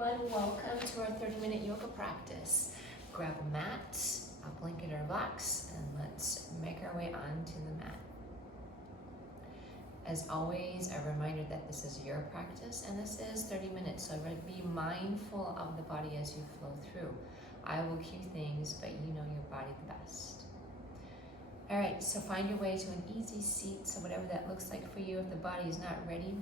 everyone, welcome to our 30-minute yoga practice. Grab a mat, a blanket or box, and let's make our way onto the mat. As always, a reminder that this is your practice and this is 30 minutes, so be mindful of the body as you flow through. I will cue things, but you know your body the best. All right, so find your way to an easy seat, so whatever that looks like for you. If the body is not ready,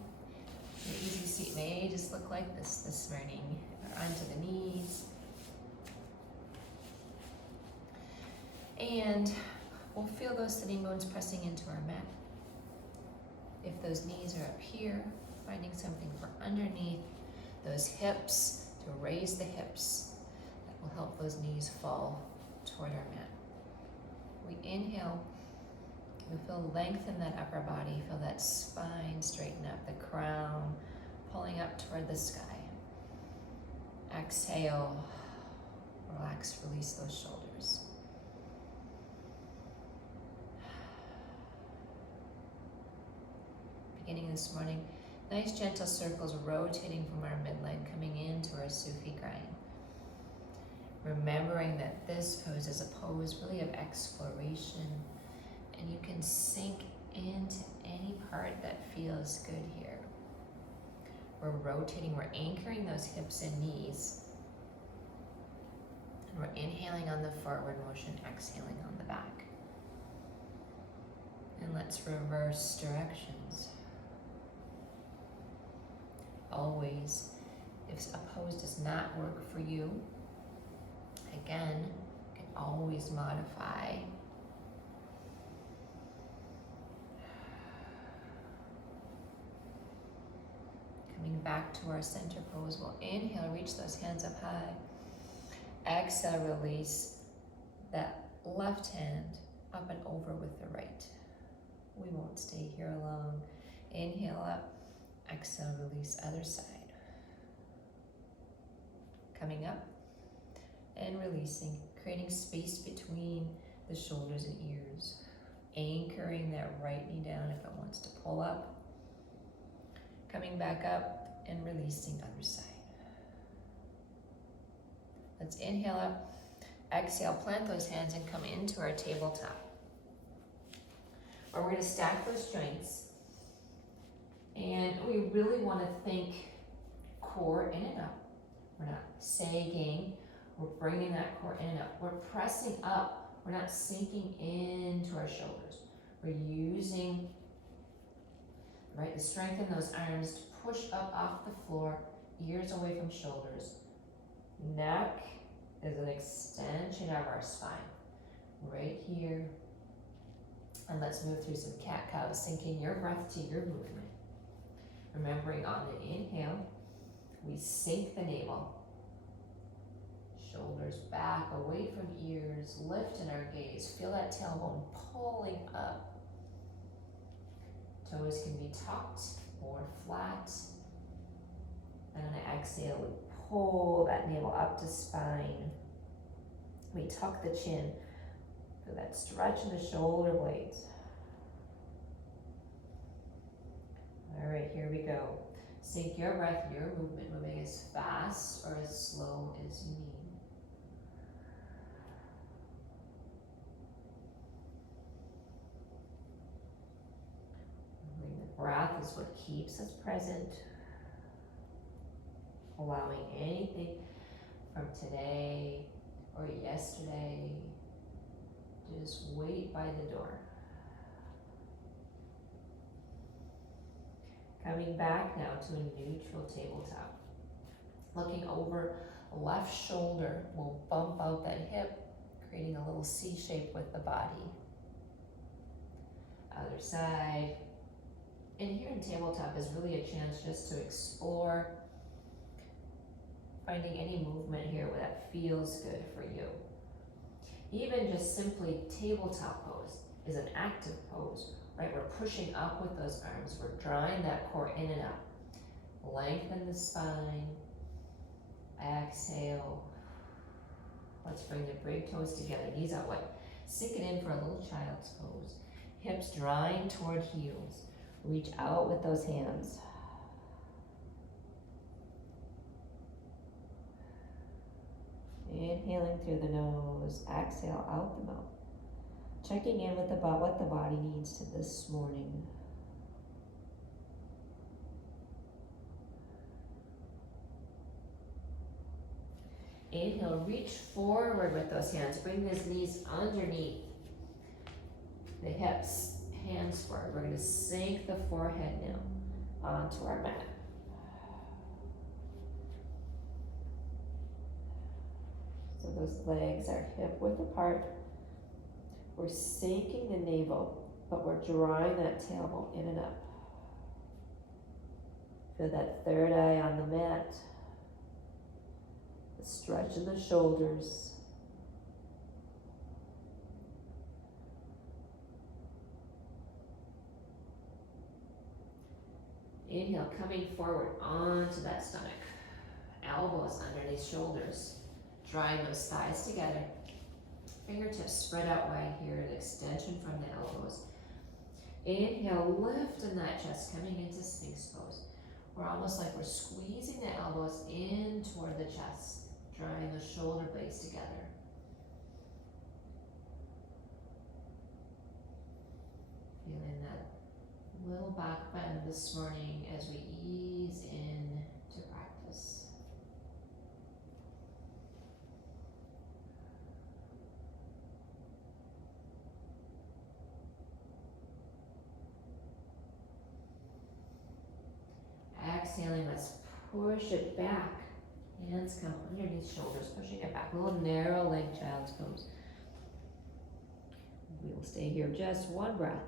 your easy seat may just look like this morning, or onto the knees. And we'll feel those sitting bones pressing into our mat. If those knees are up here, finding something for underneath those hips, to raise the hips. That will help those knees fall toward our mat. We inhale, we feel length in that upper body, feel that spine straighten up, the crown pulling up toward the sky. Exhale, relax, release those shoulders. Beginning this morning, nice gentle circles rotating from our midline, coming into our Sufi grind. Remembering that this pose is a pose really of exploration, and you can sink into any part that feels good here. We're rotating, we're anchoring those hips and knees, and we're inhaling on the forward motion, exhaling on the back. And let's reverse directions. Always, if a pose does not work for you, again, you can always modify. Coming back to our center pose, we'll inhale, reach those hands up high. Exhale, release that left hand up and over with the right. We won't stay here alone. Inhale up, exhale, release other side. Coming up and releasing, creating space between the shoulders and ears. Anchoring that right knee down if it wants to pull up. Coming back up and releasing other side. Let's inhale up, exhale, plant those hands and come into our tabletop. Or we're gonna stack those joints. And we really wanna think core in and up. We're not sagging, we're bringing that core in and up. We're pressing up, we're not sinking into our shoulders. We're using the strength in those arms to push up off the floor, ears away from shoulders. Neck is an extension of our spine, right here. And let's move through some cat-cow, syncing your breath to your movement. Remembering on the inhale, we sink the navel. Shoulders back, away from ears, lift in our gaze. Feel that tailbone pulling up. Toes can be tucked or flat. And on an exhale, we pull that navel up to spine. We tuck the chin. Feel that stretch in the shoulder blades. All right, here we go. Sync your breath, your movement, moving as fast or as slow as you need. The breath is what keeps us present, allowing anything from today or yesterday to just wait by the door. Coming back now to a neutral tabletop. Looking over left shoulder, we'll bump out that hip, creating a little C shape with the body. Other side. And here in tabletop is really a chance just to explore, finding any movement here that feels good for you. Even just simply tabletop pose is an active pose, right? We're pushing up with those arms. We're drawing that core in and up. Lengthen the spine. Exhale. Let's bring the big toes together, knees out wide. Sink it in for a little child's pose. Hips drawing toward heels. Reach out with those hands. Inhaling through the nose, exhale out the mouth. Checking in with what the body needs to this morning. Inhale, reach forward with those hands. Bring those knees underneath the hips, hands forward. We're going to sink the forehead now onto our mat. So those legs are hip width apart. We're sinking the navel, but we're drawing that tailbone in and up. Feel that third eye on the mat. The stretch in the shoulders. Inhale, coming forward onto that stomach. Elbows underneath shoulders. Drawing those thighs together. Fingertips spread out wide here, an extension from the elbows. Inhale, lifting that chest, coming into Sphinx pose. We're almost like we're squeezing the elbows in toward the chest, drawing the shoulder blades together. Feeling that little back bend this morning as we ease in to practice. Exhaling, let's push it back. Hands come underneath shoulders, pushing it back. A little narrow leg child's pose. We will stay here just one breath.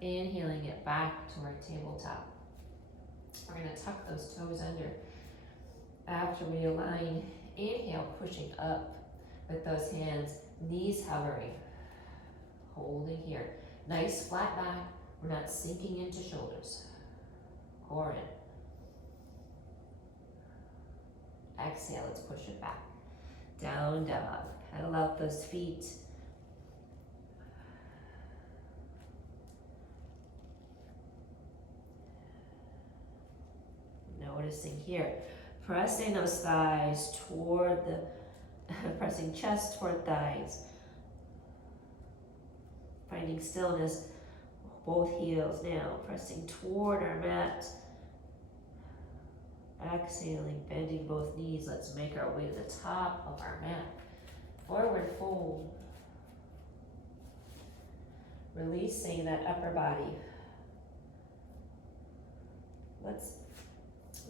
Inhaling it back to our tabletop. We're going to tuck those toes under. After we align, inhale, pushing up with those hands, knees hovering. Holding here. Nice flat back. We're not sinking into shoulders. Core in. Exhale, let's push it back. Down dog. Pedal out those feet. Noticing here, pressing those thighs toward the, pressing chest toward thighs. Finding stillness. Both heels now, pressing toward our mat. Exhaling, bending both knees. Let's make our way to the top of our mat. Forward fold. Releasing that upper body. Let's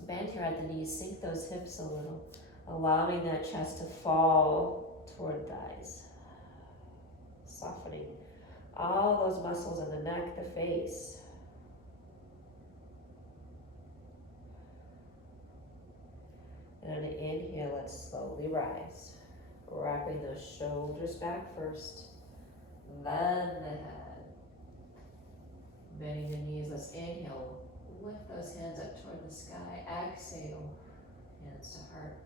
bend here at the knees, sink those hips a little, allowing that chest to fall toward thighs. Softening all those muscles in the neck, the face. And on an inhale, let's slowly rise. Wrapping those shoulders back first, then the head. Bending the knees, let's inhale. Lift those hands up toward the sky. Exhale, hands to heart.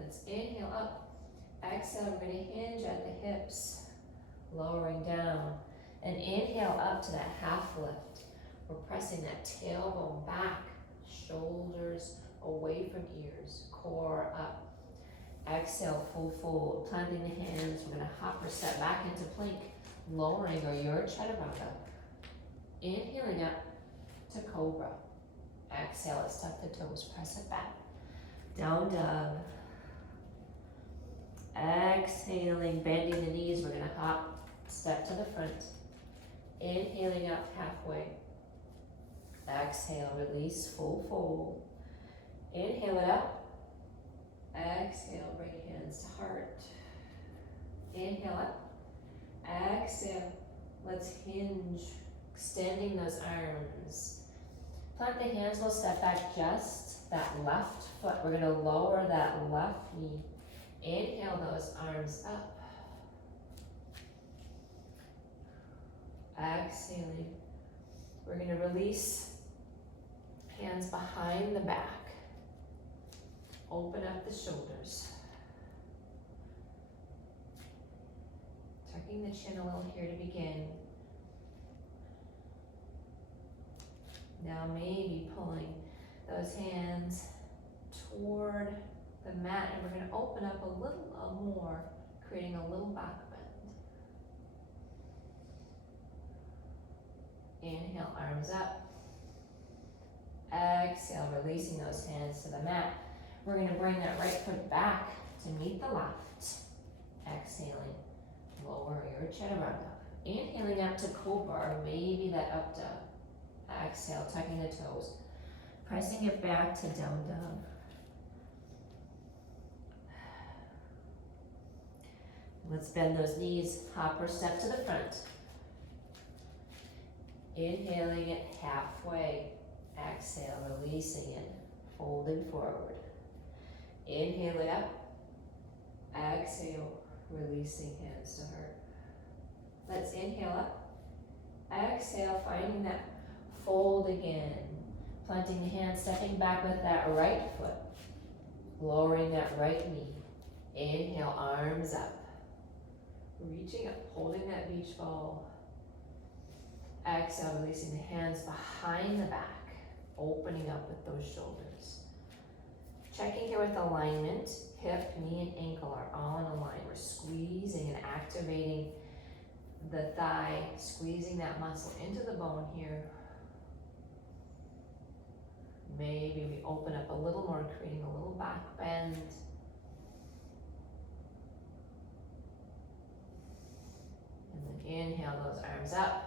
Let's inhale up. Exhale, we're going to hinge at the hips. Lowering down, and inhale up to that half lift. We're pressing that tailbone back, shoulders away from ears, core up. Exhale, full fold, planting the hands. We're going to hop or step back into plank, lowering or your chaturanga. Inhaling up to cobra. Exhale, let's tuck the toes, press it back. Down dog. Exhaling, bending the knees. We're going to hop. Step to the front. Inhaling up halfway. Exhale, release, full fold. Inhale it up. Exhale, bring hands to heart. Inhale up. Exhale, let's hinge, extending those arms. Plant the hands, we'll step back just that left foot. We're going to lower that left knee. Inhale those arms up. Exhaling. We're going to release hands behind the back. Open up the shoulders. Tucking the chin a little here to begin. Now maybe pulling those hands toward the mat, and we're gonna open up a little more, creating a little back bend. Inhale, arms up. Exhale, releasing those hands to the mat. We're gonna bring that right foot back to meet the left. Exhaling, lower your chaturanga. Inhaling up to cobra, or maybe that up dog. Exhale, tucking the toes. Pressing it back to down dog. Let's bend those knees, hop or step to the front. Inhaling it halfway. Exhale, releasing it, folding forward. Inhale it up. Exhale, releasing hands to heart. Let's inhale up. Exhale, finding that fold again. Planting the hands, stepping back with that right foot. Lowering that right knee. Inhale, arms up. Reaching up, holding that beach ball. Exhale, releasing the hands behind the back. Opening up with those shoulders. Checking here with alignment. Hip, knee, and ankle are all in a line. We're squeezing and activating the thigh, squeezing that muscle into the bone here. Maybe we open up a little more, creating a little back bend. And then inhale those arms up.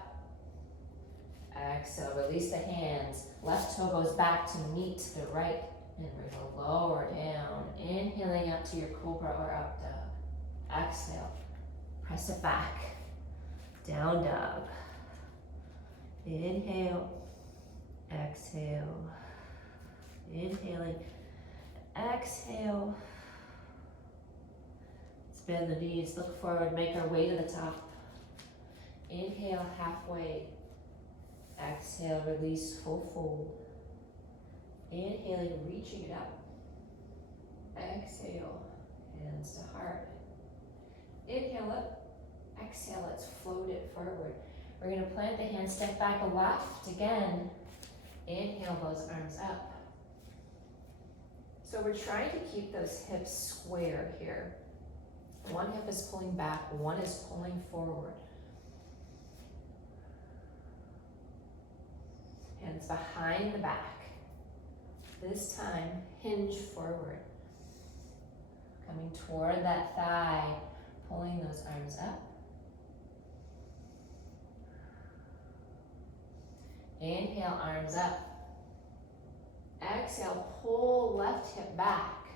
Exhale, release the hands. Left toe goes back to meet the right, and we're gonna lower down. Inhaling up to your cobra or up dog. Exhale, press it back. Down dog. Inhale, exhale. Inhaling, exhale. Let's bend the knees, look forward, make our way to the top. Inhale, halfway. Exhale, release, full fold. Inhaling, reaching it up. Exhale, hands to heart. Inhale up. Exhale, let's float it forward. We're gonna plant the hands, step back left again. Inhale those arms up. So we're trying to keep those hips square here. One hip is pulling back, one is pulling forward. Hands behind the back. This time, hinge forward. Coming toward that thigh, pulling those arms up. Inhale, arms up. Exhale, pull left hip back.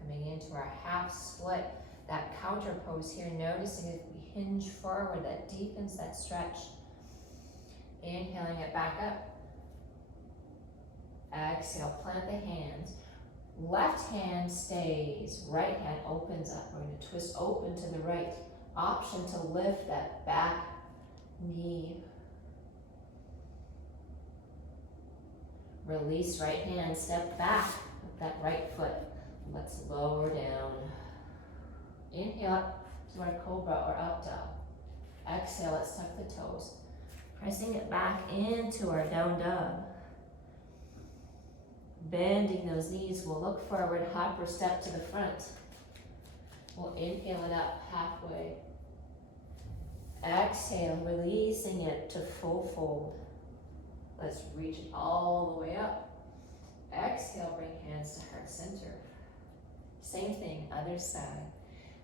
Coming into our half split, that counter pose here, noticing if we hinge forward, that deepens that stretch. Inhaling it back up. Exhale, plant the hands. Left hand stays, right hand opens up. We're going to twist open to the right. Option to lift that back knee. Release right hand, step back with that right foot. Let's lower down. Inhale up to our cobra or up dog. Exhale, let's tuck the toes. Pressing it back into our down dog. Bending those knees, we'll look forward, hop or step to the front. We'll inhale it up halfway. Exhale, releasing it to full fold. Let's reach it all the way up. Exhale, bring hands to heart center. Same thing, other side.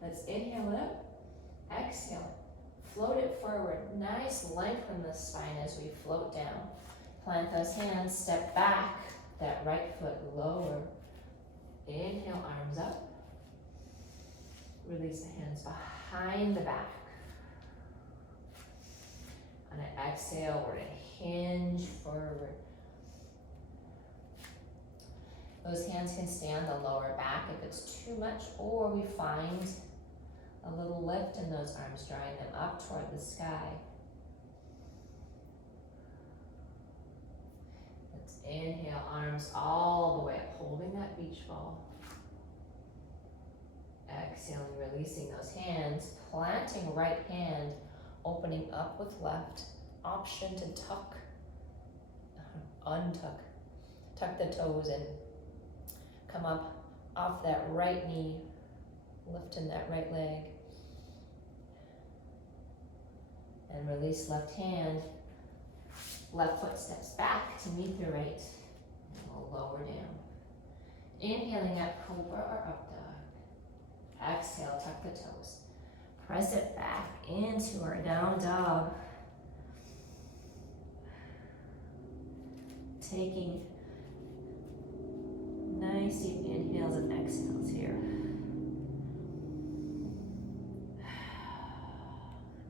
Let's inhale it up. Exhale, float it forward. Nice length from the spine as we float down. Plant those hands, step back. That right foot lower. Inhale, arms up. Release the hands behind the back. On an exhale, we're going to hinge forward. Those hands can stay on the lower back if it's too much, or we find a little lift in those arms, drawing them up toward the sky. Let's inhale, arms all the way up, holding that beach ball. Exhaling, releasing those hands, planting right hand, opening up with left. Option to tuck, untuck. Tuck the toes in. Come up off that right knee, lifting that right leg. And release left hand. Left foot steps back to meet the right. And we'll lower down. Inhaling up, cobra or up dog. Exhale, tuck the toes. Press it back into our down dog. Taking nice deep inhales and exhales here.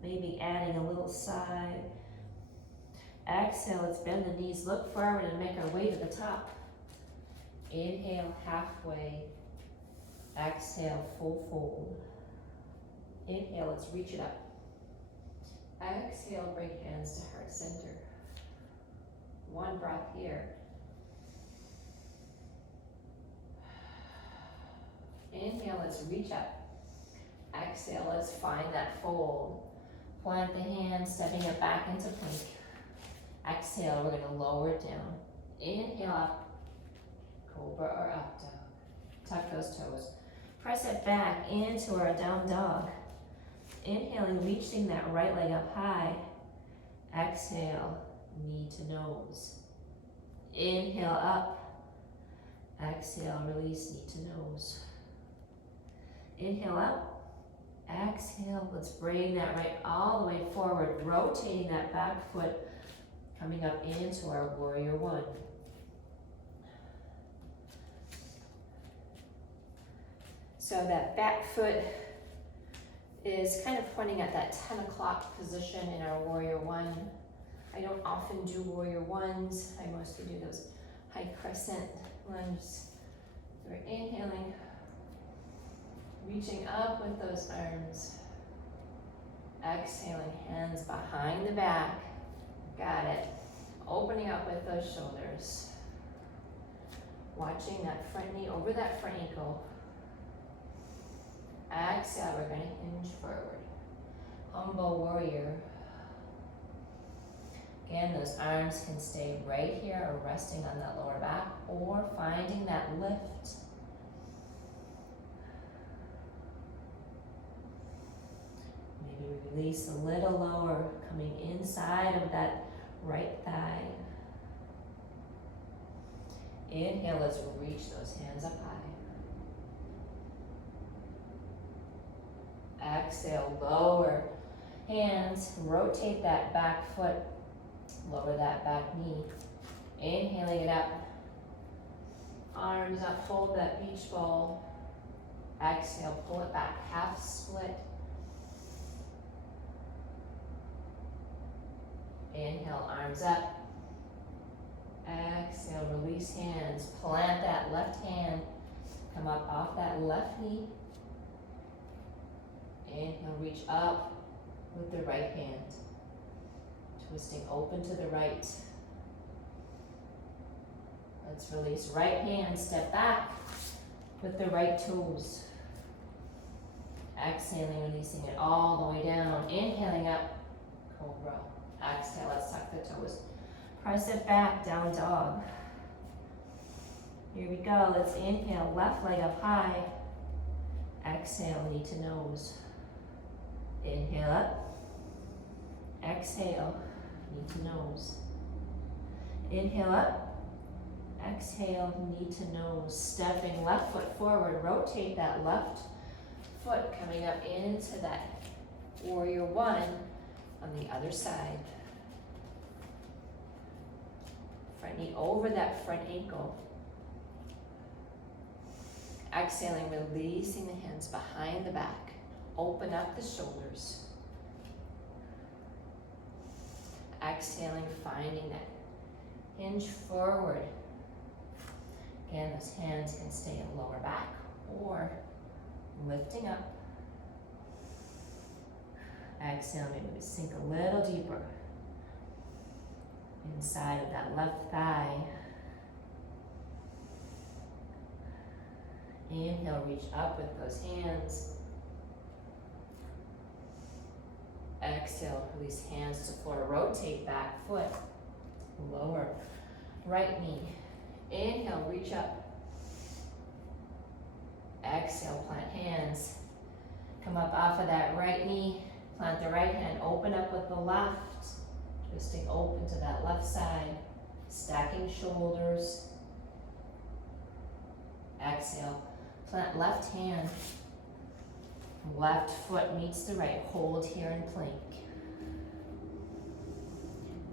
Maybe adding a little sigh. Exhale, let's bend the knees, look forward and make our way to the top. Inhale, halfway. Exhale, full fold. Inhale, let's reach it up. Exhale, bring hands to heart center. One breath here. Inhale, let's reach up. Exhale, let's find that fold. Plant the hands, stepping it back into plank. Exhale, we're gonna lower it down. Inhale up, cobra or up dog. Tuck those toes. Press it back into our down dog. Inhaling, reaching that right leg up high. Exhale, knee to nose. Inhale up. Exhale, release knee to nose. Inhale up. Exhale, let's bring that right all the way forward, rotating that back foot, coming up into our warrior one. So that back foot is kind of pointing at that 10 o'clock position in our warrior one. I don't often do warrior ones. I mostly do those high crescent lunges. So we're inhaling, reaching up with those arms. Exhaling, hands behind the back. Got it. Opening up with those shoulders. Watching that front knee over that front ankle. Exhale, we're going to hinge forward. Humble warrior. Again, those arms can stay right here or resting on that lower back or finding that lift. Maybe release a little lower, coming inside of that right thigh. Inhale, let's reach those hands up high. Exhale, lower hands, rotate that back foot, lower that back knee. Inhaling it up, arms up, hold that beach ball. Exhale, pull it back, half split. Inhale, arms up. Exhale, release hands, plant that left hand, come up off that left knee. Inhale, reach up with the right hand. Twisting open to the right. Let's release right hand, step back with the right toes. Exhaling, releasing it all the way down. Inhaling up, cobra. Exhale, let's tuck the toes. Press it back, down dog. Here we go, let's inhale, left leg up high. Exhale, knee to nose. Inhale up. Exhale, knee to nose. Inhale up. Exhale, knee to nose. Stepping left foot forward, rotate that left foot coming up into that warrior one on the other side. Front knee over that front ankle. Exhaling, releasing the hands behind the back. Open up the shoulders. Exhaling, finding that hinge forward. Again, those hands can stay in lower back or lifting up. Exhale, maybe we sink a little deeper inside of that left thigh. Inhale, reach up with those hands. Exhale, release hands to floor, rotate back foot, lower right knee. Inhale, reach up. Exhale, plant hands. Come up off of that right knee. Plant the right hand, open up with the left. Twisting open to that left side. Stacking shoulders. Exhale, plant left hand. Left foot meets the right. Hold here in plank.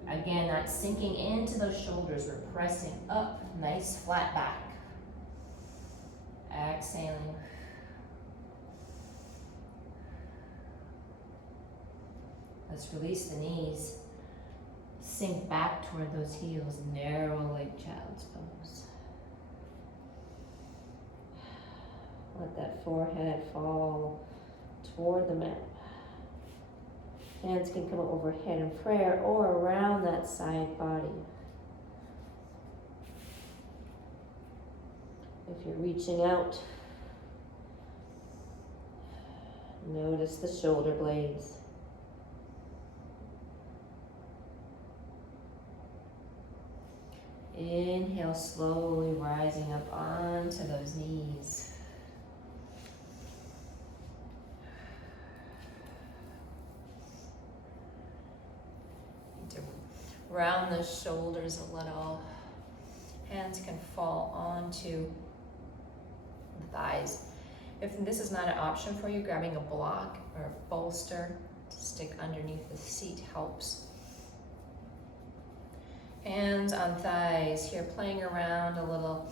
Again, not sinking into those shoulders. We're pressing up. Nice flat back. Exhaling. Let's release the knees. Sink back toward those heels. Narrow leg child's pose. Let that forehead fall toward the mat. Hands can come overhead in prayer or around that side body. If you're reaching out, notice the shoulder blades. Inhale, slowly rising up onto those knees. Round the shoulders a little. Hands can fall onto the thighs. If this is not an option for you, grabbing a block or a bolster to stick underneath the seat helps. Hands on thighs here, playing around a little,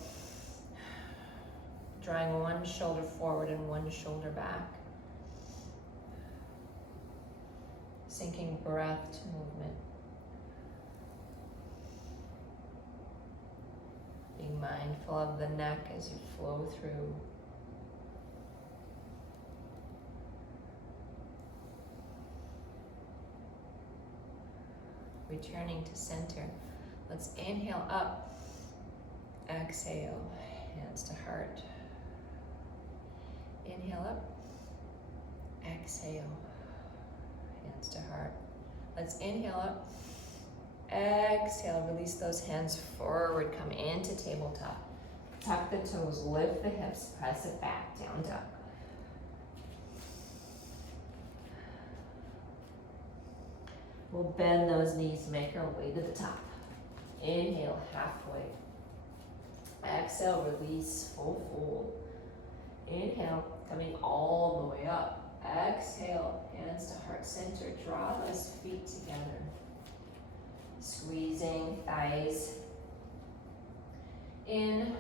drawing one shoulder forward and one shoulder back. Sinking breath to movement. Being mindful of the neck as you flow through. Returning to center. Let's inhale up. Exhale, hands to heart. Inhale up. Exhale, hands to heart. Let's inhale up. Exhale, release those hands forward, come into tabletop. Tuck the toes, lift the hips, press it back, down dog. We'll bend those knees, make our way to the top. Inhale, halfway. Exhale, release, full fold. Inhale, coming all the way up. Exhale, hands to heart center, draw those feet together. Squeezing thighs in,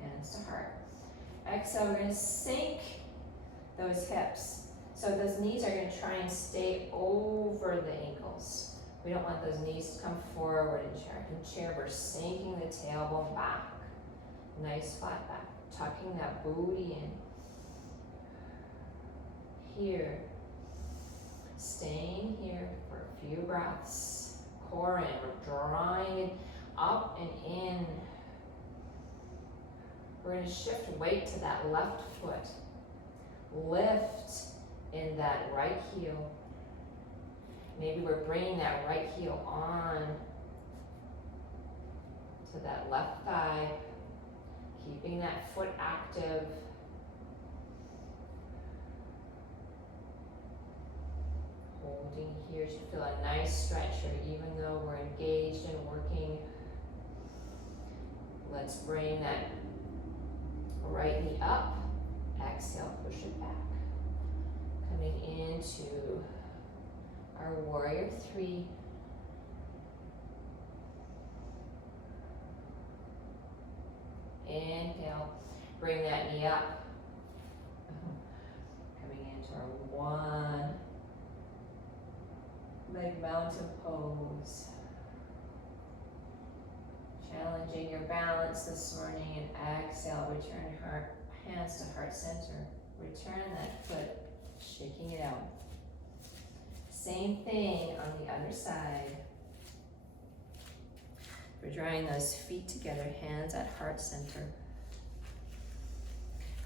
hands to heart. Exhale, we're gonna sink those hips. So those knees are gonna try and stay over the ankles. We don't want those knees to come forward in chair. In chair, we're sinking the tailbone back. Nice flat back, tucking that booty in. Here, staying here for a few breaths. Core in, we're drawing it up and in. We're gonna shift weight to that left foot. Lift in that right heel. Maybe we're bringing that right heel on to that left thigh, keeping that foot active. Holding here to feel a nice stretch here, even though we're engaged and working. Let's bring that right knee up. Exhale, push it back. Coming into our warrior three. Inhale, bring that knee up. Coming into our one leg mountain pose. Challenging your balance this morning, and exhale, return heart, hands to heart center. Return that foot, shaking it out. Same thing on the other side. We're drawing those feet together, hands at heart center.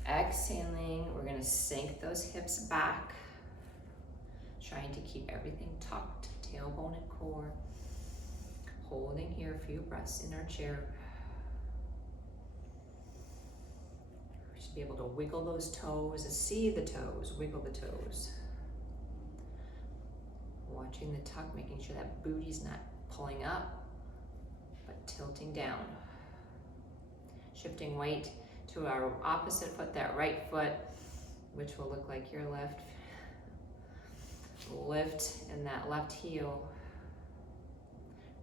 Exhaling, we're gonna sink those hips back, trying to keep everything tucked, tailbone and core. Holding here a few breaths in our chair. Should be able to wiggle those toes, see the toes, wiggle the toes. Watching the tuck, making sure that booty's not pulling up, but tilting down. Shifting weight to our opposite foot, that right foot, which will look like your left. Lift in that left heel.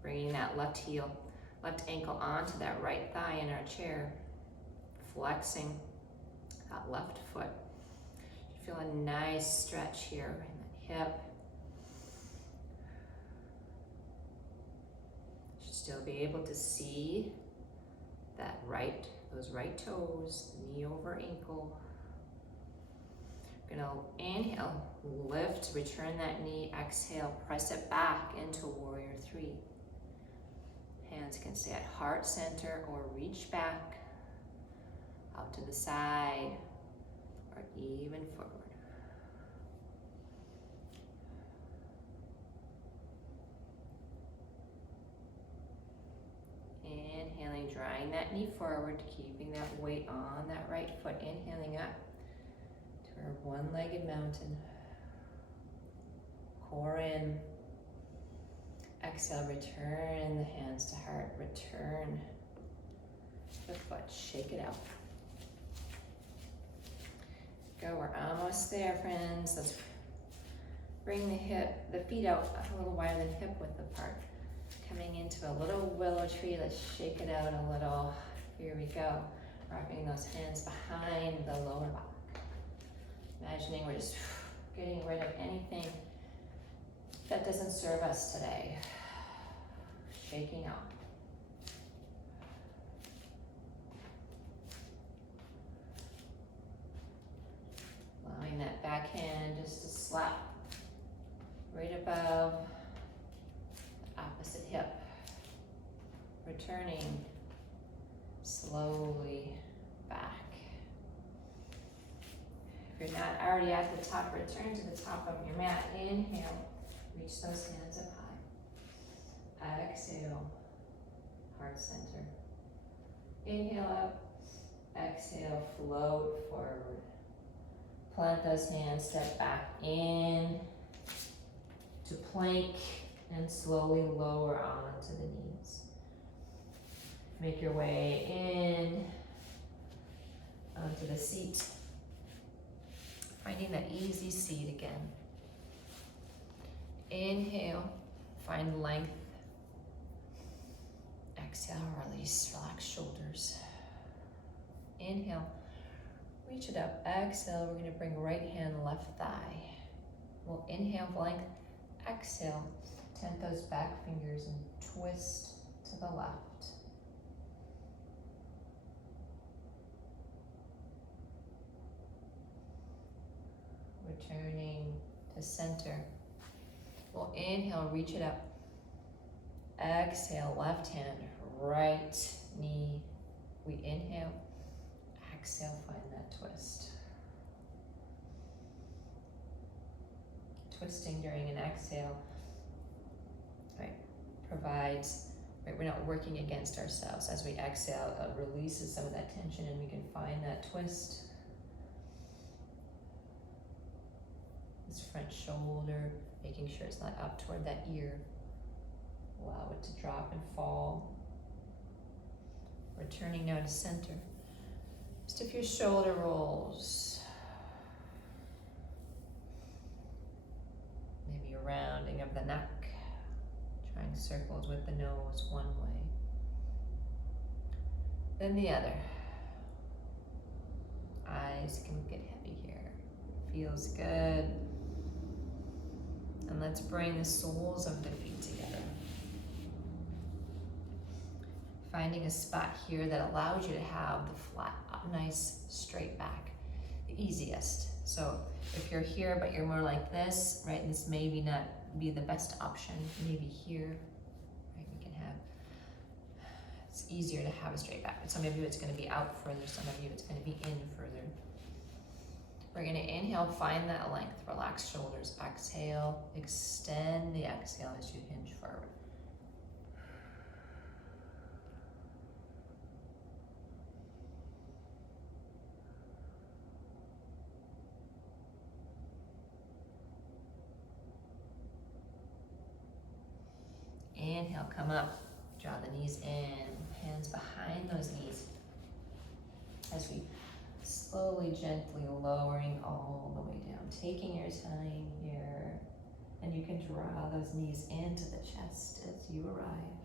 Bringing that left heel, left ankle onto that right thigh in our chair. Flexing that left foot. Feel a nice stretch here in that hip. Should still be able to see that those right toes, knee over ankle. Gonna inhale, lift, return that knee, exhale, press it back into warrior three. Hands can stay at heart center or reach back, out to the side, or even forward. Inhaling, drawing that knee forward, keeping that weight on that right foot. Inhaling up to our one-legged mountain. Core in. Exhale, return the hands to heart. Return the foot, shake it out. Go, we're almost there, friends. Let's bring the feet out a little wider than hip width apart. Coming into a little willow tree, let's shake it out a little. Here we go. Wrapping those hands behind the lower back. Imagining we're just getting rid of anything that doesn't serve us today. Shaking out. Allowing that back hand just to slap right above the opposite hip. Returning slowly back. If you're not already at the top, return to the top of your mat. Inhale, reach those hands up high. Exhale, heart center. Inhale up, exhale, float forward. Plant those hands, step back in to plank and slowly lower onto the knees. Make your way in onto the seat. Finding that easy seat again. Inhale, find length. Exhale, release, relax shoulders. Inhale, reach it up. Exhale, we're gonna bring right hand, left thigh. We'll inhale for length. Exhale, tent those back fingers and twist to the left. Returning to center. We'll inhale, reach it up. Exhale, left hand, right knee. We inhale, exhale, find that twist. Twisting during an exhale, right, provides, right, we're not working against ourselves. As we exhale, it releases some of that tension and we can find that twist. This front shoulder, making sure it's not up toward that ear. Allow it to drop and fall. Returning now to center. Just a few shoulder rolls. Maybe a rounding of the neck. Trying circles with the nose one way. Then the other. Eyes can get heavy here. Feels good. And let's bring the soles of the feet together. Finding a spot here that allows you to have the flat, nice, straight back, the easiest. So if you're here, but you're more like this, right, this maybe not be the best option, maybe here, right, we can have, it's easier to have a straight back. But some of you it's gonna be out further, some of you it's gonna be in further. We're gonna inhale, find that length, relax shoulders, exhale, extend the exhale as you hinge forward. Inhale, come up. Draw the knees in, hands behind those knees. As we slowly, gently lowering all the way down. Taking your time here. And you can draw those knees into the chest as you arrive.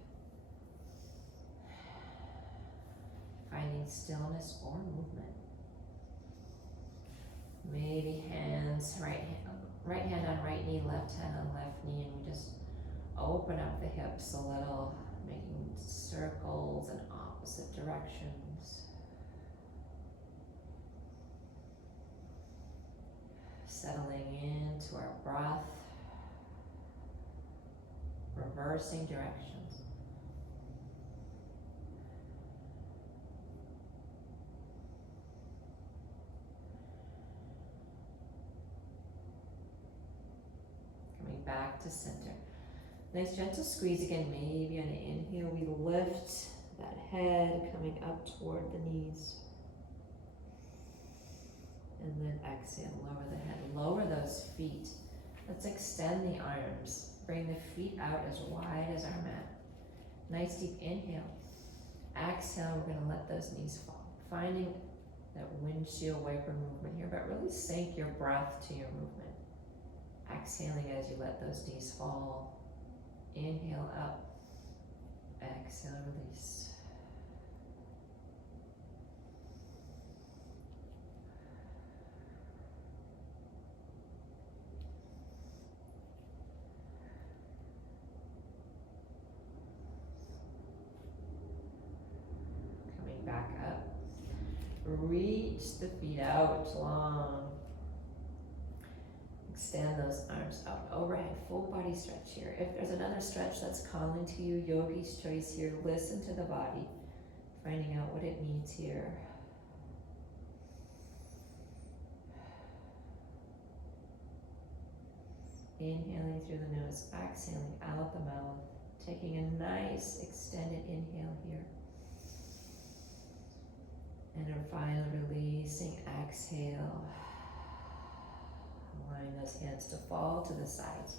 Finding stillness or movement. Maybe hands, right hand on right knee, left hand on left knee, and we just open up the hips a little, making circles in opposite directions. Settling into our breath, reversing directions. Coming back to center. Nice gentle squeeze again, maybe on an inhale we lift that head coming up toward the knees. And then exhale, lower the head, lower those feet. Let's extend the arms. Bring the feet out as wide as our mat. Nice deep inhale. Exhale, we're gonna let those knees fall. Finding that windshield wiper movement here, but really sync your breath to your movement. Exhaling as you let those knees fall. Inhale up. Exhale, release. Back up. Reach the feet out long. Extend those arms out overhead, full body stretch here. If there's another stretch that's calling to you, yogi's choice here. Listen to the body, finding out what it needs here. Inhaling through the nose, exhaling out the mouth, taking a nice extended inhale here. And our final releasing exhale. Allowing those hands to fall to the sides.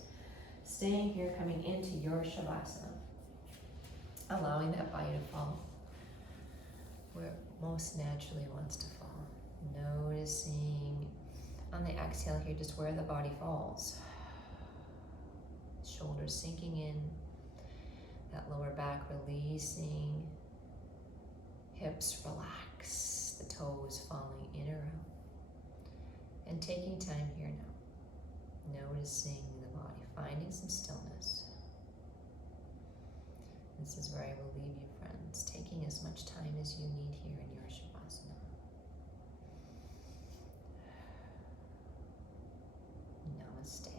Staying here, coming into your Shavasana. Allowing that body to fall where it most naturally wants to fall. Noticing on the exhale here just where the body falls. Shoulders sinking in. That lower back releasing. Hips relax, the toes falling in or out. And taking time here now, noticing the body, finding some stillness. This is where I will leave you, friends, taking as much time as you need here in your Shavasana. Namaste.